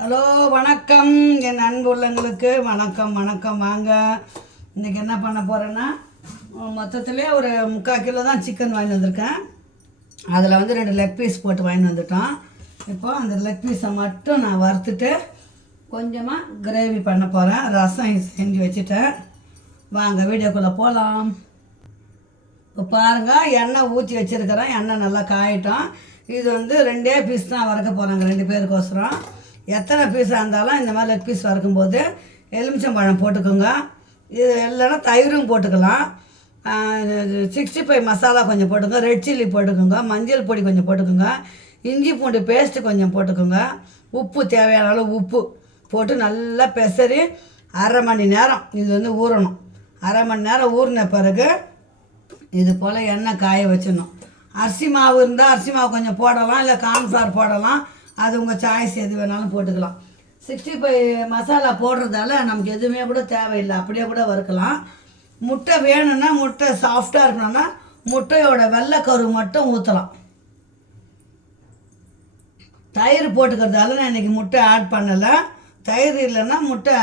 Hello வணக்கம் என் அன்பு உள்ளங்களுக்கு வணக்கம் வணக்கம். வாங்க இன்றைக்கி என்ன பண்ண போகிறேன்னா, மொத்தத்துலேயே ஒரு 3/4 கிலோ தான் சிக்கன் வாங்கி வந்திருக்கேன். அதில் வந்து 2 லெக் பீஸ் போட்டு வாங்கி வந்துட்டோம். இப்போ அந்த லெக் பீஸை மட்டும் நான் வறுத்துட்டு கொஞ்சமாக கிரேவி பண்ண போகிறேன். ரசம் செஞ்சு வச்சுட்டேன். வாங்க வீடியோக்குள்ளே போகலாம். இப்போ பாருங்கள், எண்ணெய் ஊற்றி வச்சுருக்கிறேன். எண்ணெய் நல்லா காயிட்டோம். இது வந்து 2 பீஸ் தான் வறுக்க போகிறாங்க, 2 பேருக்கோசரம். எத்தனை பீஸாக இருந்தாலும் இந்த மாதிரி லெக் பீஸ் வறுக்கும்போது எலுமிச்சம்பழம் போட்டுக்கோங்க. இது இல்லைன்னா தயிரும் போட்டுக்கலாம். 65 மசாலா கொஞ்சம் போட்டுக்கோங்க, ரெட் சில்லி போட்டுக்கோங்க, மஞ்சள் பொடி கொஞ்சம் போட்டுக்கோங்க, இஞ்சி பூண்டு பேஸ்ட்டு கொஞ்சம் போட்டுக்கோங்க, உப்பு தேவையான அளவு உப்பு போட்டு நல்லா பெசரி அரை மணி நேரம் இது வந்து ஊறணும். அரை மணி நேரம் ஊறின பிறகு இது போல் எண்ணெய் காய வச்சிடணும். அரிசி மாவு இருந்தால் அரிசி மாவு கொஞ்சம் போடலாம், இல்லை கார்ன்ஃப்ளவர் போடலாம். அது உங்கள் சாய்ஸ், எது வேணாலும் போட்டுக்கலாம். 65 மசாலா போடுறதால நமக்கு எதுவுமே கூட தேவையில்லை, அப்படியே கூட வறுக்கலாம். முட்டை வேணும்னா, முட்டை சாஃப்டாக இருக்கணும்னா முட்டையோட வெள்ளைக்கரு மட்டும் ஊற்றலாம். தயிர் போட்டுக்கிறதால நான் இன்றைக்கி முட்டை ஆட் பண்ணலை. தயிர் இல்லைன்னா முட்டை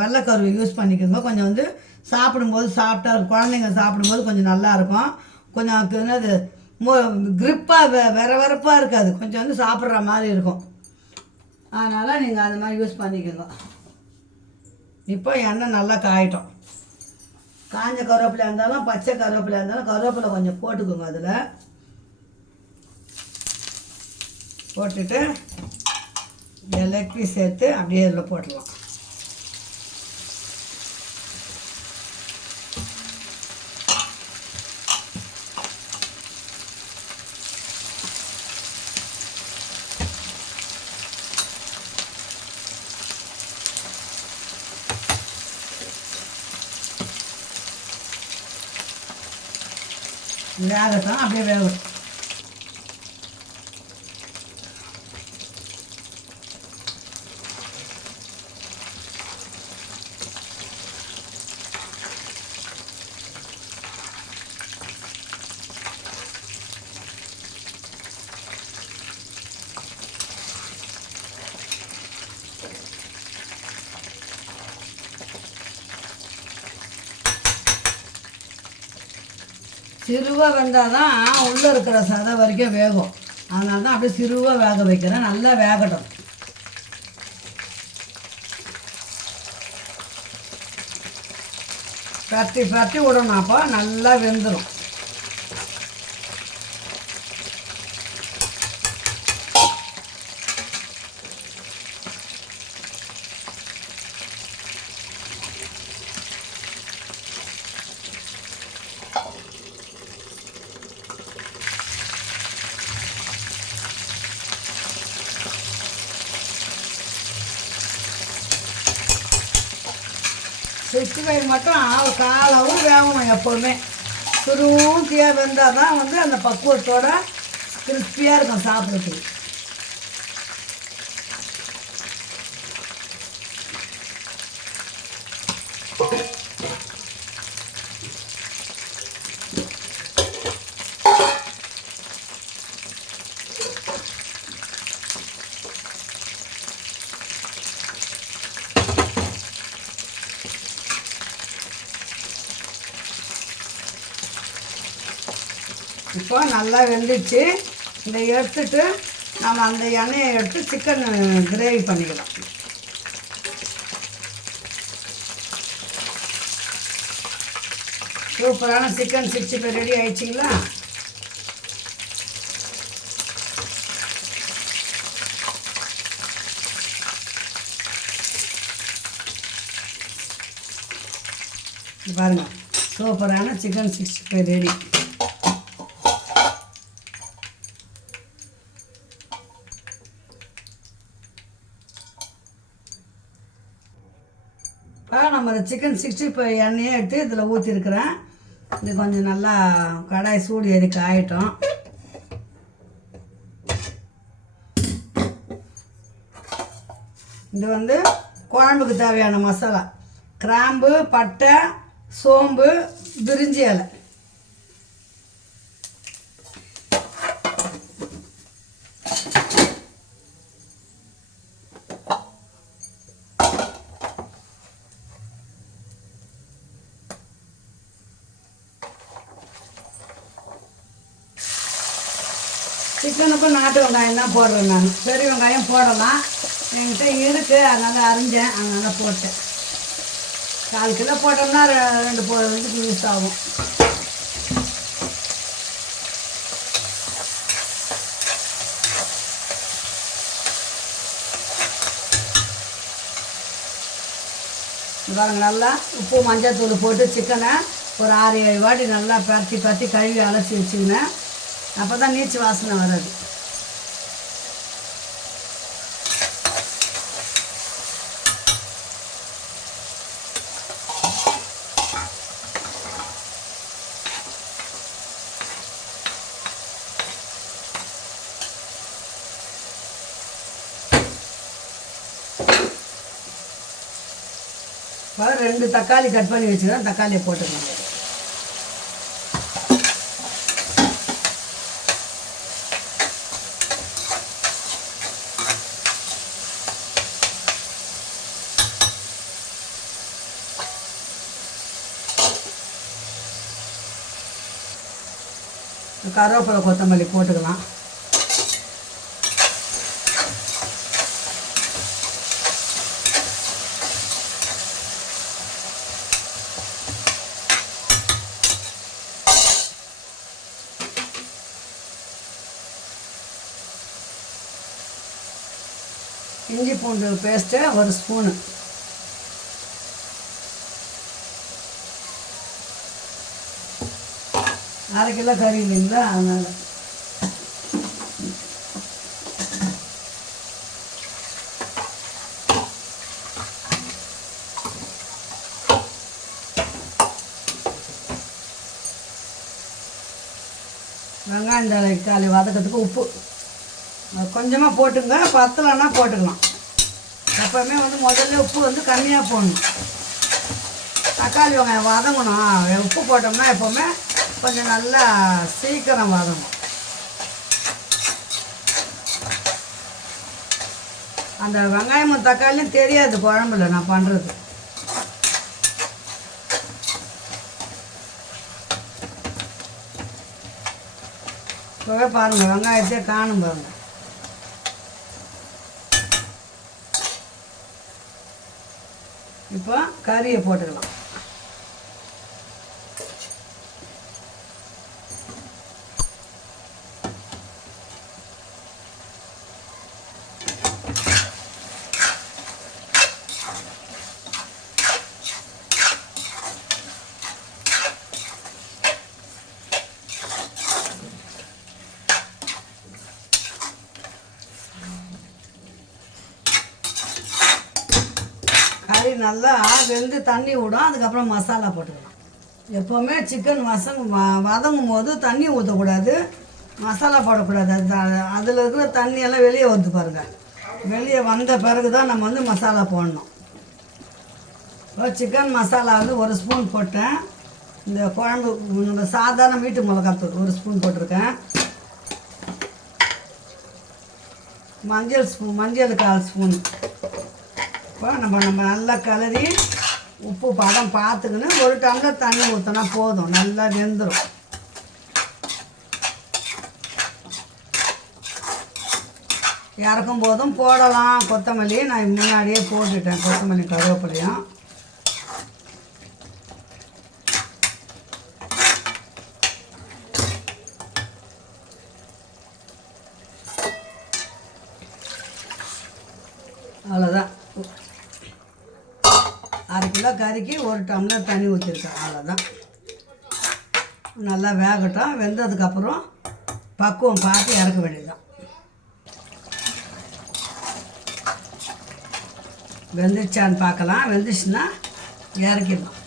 வெள்ளைக்கரு யூஸ் பண்ணிக்கோங்க. கொஞ்சம் வந்து சாப்பிடும்போது சாஃப்டாக இருக்கும். குழந்தைங்க சாப்பிடும்போது கொஞ்சம் நல்லாயிருக்கும். கொஞ்சம் என்னது கிரிப்பாக வெறப்பாக இருக்காது, கொஞ்சம் வந்து சாப்பிட்ற மாதிரி இருக்கும். அதனால் நீங்கள் அந்த மாதிரி யூஸ் பண்ணிக்கோங்க. இப்போ எண்ணெய் நல்லா காயிட்டோம். காஞ்ச கருவேப்பிலை இருந்தாலும் பச்சை கருவேப்பிலை இருந்தாலும் கருவேப்பிலை கொஞ்சம் போட்டுக்கோங்க. அதில் போட்டுட்டு லெக் பீஸ் சேர்த்து அப்படியே இதில் போட்டுடலாம். வேகட்டும், அப்படியே வேகட்டும். சிறுவாக வெந்தால் தான் உள்ளே இருக்கிற சதை வரைக்கும் வேகும். அதனால தான் அப்படியே சிறுவாக வேக வைக்கிறேன். நல்லா வேகட்டும். பரட்டி விடணும், அப்போ நல்லா வெந்துடும். சிக்ஸ்டி மட்டும் காலவும் வேகணும். எப்போவுமே சுருக்கியாக வெந்தால் தான் வந்து அந்த பக்குவத்தோட கிறிஸ்பியாக இருக்கும் சாப்பிட்றதுக்கு. இப்போ நல்லா வெந்துச்சு. இந்த எடுத்துட்டு நம்ம அந்த எண்ணெயை எடுத்து சிக்கன் கிரேவி பண்ணிக்கலாம். சூப்பரான சிக்கன் 65 ரெடி ஆயிடுச்சிங்களா? பாருங்கள், சூப்பரான சிக்கன் 65 ரெடி. நம்ம சிக்கன் 65 எண்ணெயை எடுத்து இதில் ஊற்றிருக்கிறேன். இது கொஞ்சம் நல்லா கடாய் சூடு ஏறி காயிட்டோம். இது வந்து குழம்புக்கு தேவையான மசாலா: கிராம்பு, பட்டை, சோம்பு, பிரிஞ்சி இலை. சிக்கனுக்கு நாட்டு வெங்காயம் தான் போடுறேன் நான். பெரிய வெங்காயம் போடலாம், என்கிட்ட இருக்குது, அதனால் அரிஞ்சேன், அதனால் போட்டேன். 4 கிலோ போட்டோம்னா 2 இதுக்கு யூஸ் ஆகும். பாருங்க, நல்லா உப்பு மஞ்சள் தூள் போட்டு சிக்கனை ஒரு 6-7 வாட்டி நல்லா பரட்டி கழுவி அலசி வச்சுக்கினேன். அப்போ தான் நீச்சு வாசனை வராது. இப்போ 2 தக்காளி கட் பண்ணி வச்சுக்கிறேன், தக்காளியை போட்டுக்கலாம். கருவேப்பிலை கொத்தமல்லி போட்டுக்கலாம். இஞ்சி பூண்டு பேஸ்ட்டு 1 ஸ்பூனு. அரை கிலோ கறி இல்லைங்களா, அதனால் வெங்காயம் தக்காளி வதக்கிறதுக்கு உப்பு கொஞ்சமாக போட்டுங்க, பத்தலைன்னா போட்டுக்கலாம். எப்போவுமே முதல்ல உப்பு கம்மியாக போடணும். தக்காளி வெங்காயம் வதங்கணும், உப்பு போட்டோம்னா எப்போவுமே கொஞ்சம் நல்லா சீக்கிரம் வதங்கும். அந்த வெங்காயமும் தக்காளியும் தெரியாது குழம்புல நான் பண்ணுறது. இப்போவே பாருங்கள், வெங்காயத்தையே காணும் பாருங்கள். இப்போ கறியை போட்டுக்கலாம். கறி நல்லா வெந்து தண்ணி விடும், அதுக்கப்புறம் மசாலா போட்டுக்கலாம். எப்போவுமே சிக்கன் வதங்கும் போது தண்ணி ஊற்றக்கூடாது, மசாலா போடக்கூடாது. அதில் இருக்கிற தண்ணியெல்லாம் வெளியே வந்து பாருங்கள். வெளியே வந்த பிறகு தான் நம்ம மசாலா போடணும். இப்போ சிக்கன் மசாலா 1 ஸ்பூன் போட்டேன். இந்த குழம்பு நம்ம சாதாரண வீட்டு மிளகாத்தூள் 1 ஸ்பூன் போட்டிருக்கேன். மஞ்சள் 1/4 ஸ்பூன். இப்போ நம்ம நல்லா கிளறி உப்பு பதம் பார்த்துக்கின்னு 1 டம்ளர் தண்ணி ஊற்றினா போதும், நல்லா வெந்துடும். இறக்கும் போதும் போடலாம் கொத்தமல்லி. நான் முன்னாடியே போட்டுட்டேன் கொத்தமல்லி கருவேப்பிலையும். அவ்வளோதான். 1/2 கிலோ கறிக்கு 1 டம்ளர் தண்ணி ஊற்றிருக்கேன், அவ்வளோதான். நல்லா வேகட்டும். வெந்ததுக்கப்புறம் பக்குவம் பார்த்து இறக்க வேண்டியதுதான். வெந்துச்சான்னு பார்க்கலாம். வெந்துச்சுன்னா இறக்கிடலாம்.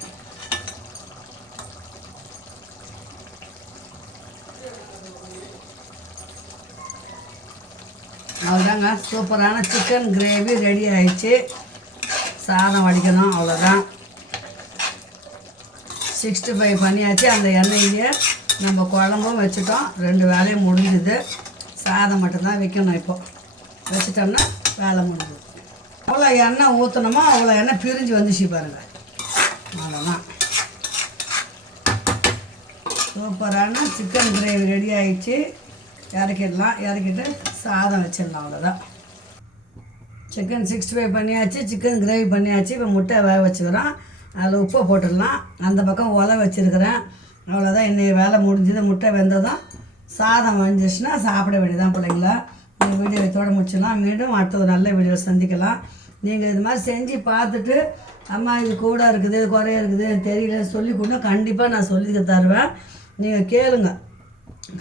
அவ்வளோதாங்க, சூப்பரான சிக்கன் கிரேவி ரெடி ஆயிடுச்சு. சாதம் வடிக்கணும், அவ்வளோதான். 65 பண்ணியாச்சு. அந்த எண்ணெயிலேயே நம்ம குழம்பும் வச்சுட்டோம். 2 வேலையும் முடிஞ்சுது. சாதம் மட்டும்தான் வைக்கணும். இப்போ வச்சுட்டோம்னா வேலை முடிஞ்சுது. அவ்வளோ எண்ணெய் ஊற்றணுமோ அவ்வளோ எண்ணெய் பிரிஞ்சு வந்துச்சு பாருங்கள். அவ்வளோதான், சூப்பரான சிக்கன் கிரேவி ரெடி ஆயிடுச்சு. இறக்கிடலாம். இறக்கிட்டு சாதம் வச்சிடலாம். அவ்வளோதான். சிக்கன் 65 பண்ணியாச்சு, சிக்கன் கிரேவி பண்ணியாச்சு. இப்போ முட்டை வேக வச்சுக்கிறோம். அதில் உப்பை போட்டுடலாம். அந்த பக்கம் உலை வச்சுருக்கிறேன். அவ்வளோதான். இன்னைக்கு வேலை முடிஞ்சது. முட்டை வெந்ததும் சாதம் வந்துச்சுன்னா சாப்பிட வேண்டியதான் பிள்ளைங்களா. இந்த வீடியோ இதோட முடிச்சிடலாம். மீண்டும் அடுத்த ஒரு நல்ல வீடியோ சந்திக்கலாம். நீங்கள் இது மாதிரி செஞ்சு பார்த்துட்டு அம்மா இது கூட இருக்குது, குறைய இருக்குது, தெரியல சொல்லி கொடுங்க. கண்டிப்பாக நான் சொல்லி தருவேன். நீங்கள் கேளுங்க,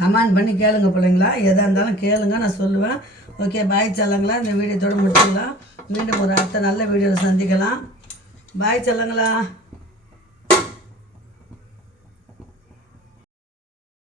கமெண்ட் பண்ணி கேளுங்க பிள்ளைங்களா. எதாக இருந்தாலும் கேளுங்க, நான் சொல்லுவேன். ஓகே, பாய் செல்லங்களா. இந்த வீடியோத்தோடு முடிச்சுக்கலாம். மீண்டும் ஒரு அடுத்த நல்ல வீடியோவில் சந்திக்கலாம். பாய் செல்லங்களா.